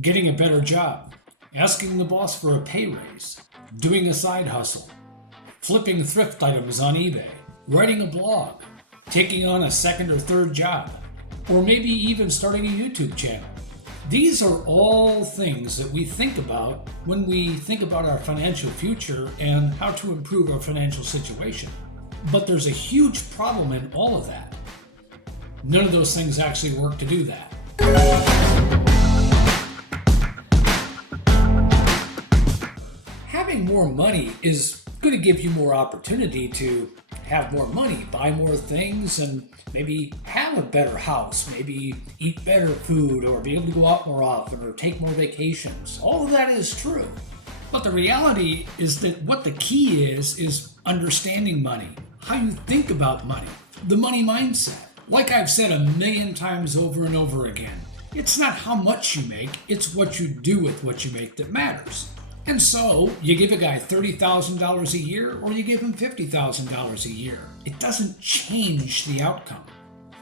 getting a better job, asking the boss for a pay raise, doing a side hustle, flipping thrift items on eBay, writing a blog, taking on a second or third job, or maybe even starting a YouTube channel. These are all things that we think about when we think about our financial future and how to improve our financial situation. But there's a huge problem in all of that. None of those things actually work to do that. Having more money is going to give you more opportunity to have more money, buy more things, and maybe have a better house, maybe eat better food, or be able to go out more often, or take more vacations. All of that is true. But the reality is that what the key is understanding money, how you think about money, the money mindset. Like I've said a million times over and over again, it's not how much you make, it's what you do with what you make that matters. And so, you give a guy $30,000 a year or you give him $50,000 a year. It doesn't change the outcome.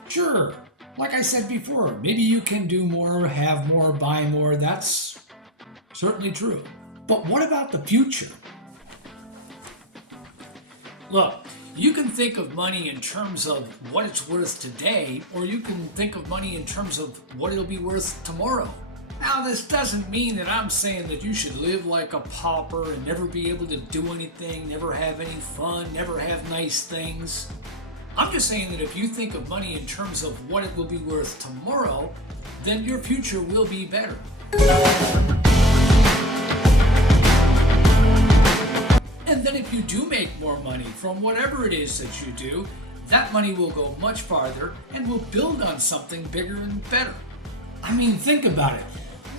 Sure, like I said before, maybe you can do more, have more, buy more. That's certainly true. But what about the future? Look, you can think of money in terms of what it's worth today, or you can think of money in terms of what it'll be worth tomorrow. Now, this doesn't mean that I'm saying that you should live like a pauper and never be able to do anything, never have any fun, never have nice things. I'm just saying that if you think of money in terms of what it will be worth tomorrow, then your future will be better. And then if you do make more money from whatever it is that you do, that money will go much farther and will build on something bigger and better. I mean, think about it.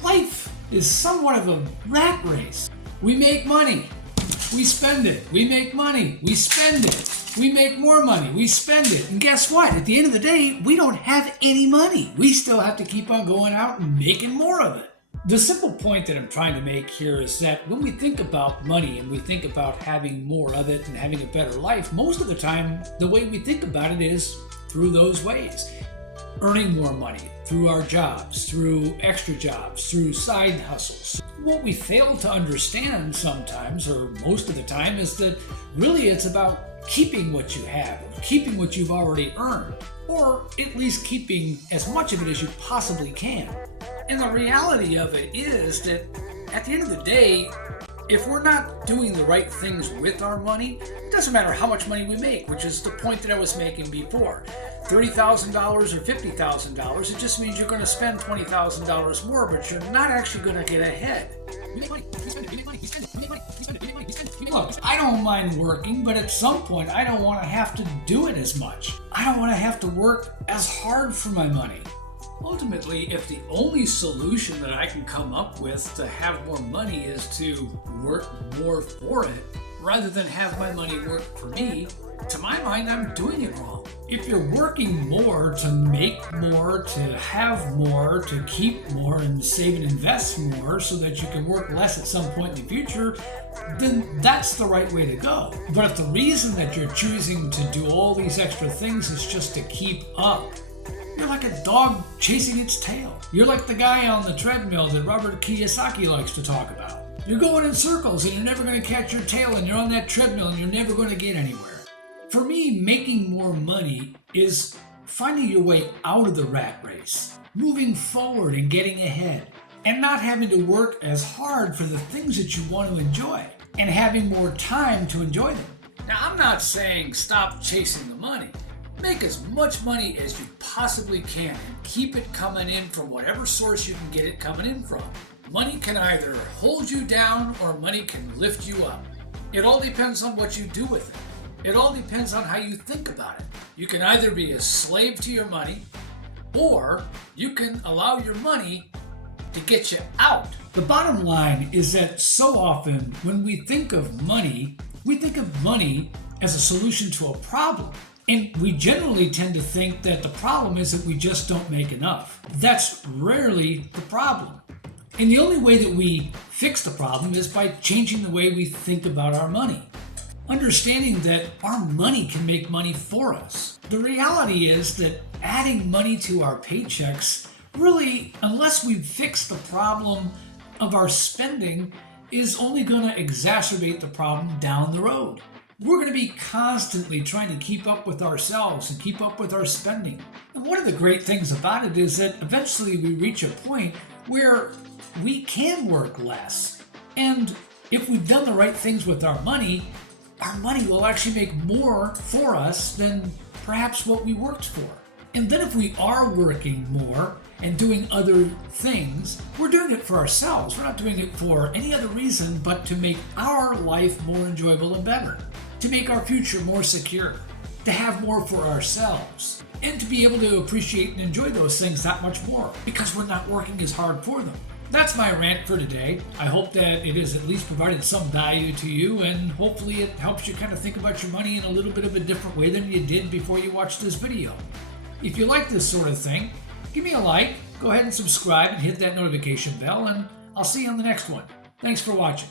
Life is somewhat of a rat race. We make money, we spend it. We make money, we spend it. We make more money, we spend it. And guess what? At the end of the day, we don't have any money. We still have to keep on going out and making more of it. The simple point that I'm trying to make here is that when we think about money and we think about having more of it and having a better life, most of the time, the way we think about it is through those ways. Earning more money through our jobs, through extra jobs, through side hustles. What we fail to understand sometimes, or most of the time, is that really it's about keeping what you have, or keeping what you've already earned, or at least keeping as much of it as you possibly can. And the reality of it is that at the end of the day, if we're not doing the right things with our money, it doesn't matter how much money we make, which is the point that I was making before. $30,000 or $50,000, it just means you're going to spend $20,000 more, but you're not actually going to get ahead. We make money, we spend it, we make money, we spend it, we make money, we spend it, we make money, we spend it. Look, I don't mind working, but at some point I don't want to have to do it as much. I don't want to have to work as hard for my money. Ultimately, if the only solution that I can come up with to have more money is to work more for it, rather than have my money work for me, to my mind, I'm doing it wrong. If you're working more to make more, to have more, to keep more, and save and invest more so that you can work less at some point in the future, then that's the right way to go. But if the reason that you're choosing to do all these extra things is just to keep up, you're like a dog chasing its tail. You're like the guy on the treadmill that Robert Kiyosaki likes to talk about. You're going in circles and you're never going to catch your tail, and you're on that treadmill and you're never going to get anywhere. For me, making more money is finding your way out of the rat race, moving forward and getting ahead, and not having to work as hard for the things that you want to enjoy, and having more time to enjoy them. Now, I'm not saying stop chasing the money. Make as much money as you possibly can and keep it coming in from whatever source you can get it coming in from. Money can either hold you down or money can lift you up. It all depends on what you do with it. It all depends on how you think about it. You can either be a slave to your money, or you can allow your money to get you out. The bottom line is that so often when we think of money as a solution to a problem. And we generally tend to think that the problem is that we just don't make enough. That's rarely the problem. And the only way that we fix the problem is by changing the way we think about our money. Understanding that our money can make money for us. The reality is that adding money to our paychecks really, unless we fix the problem of our spending, is only going to exacerbate the problem down the road. We're going to be constantly trying to keep up with ourselves and keep up with our spending. And one of the great things about it is that eventually we reach a point where we can work less. And if we've done the right things with our money will actually make more for us than perhaps what we worked for. And then if we are working more and doing other things, we're doing it for ourselves. We're not doing it for any other reason but to make our life more enjoyable and better, to make our future more secure, to have more for ourselves, and to be able to appreciate and enjoy those things that much more because we're not working as hard for them. That's my rant for today. I hope that it has at least provided some value to you, and hopefully it helps you kind of think about your money in a little bit of a different way than you did before you watched this video. If you like this sort of thing, give me a like, go ahead and subscribe and hit that notification bell, and I'll see you on the next one. Thanks for watching.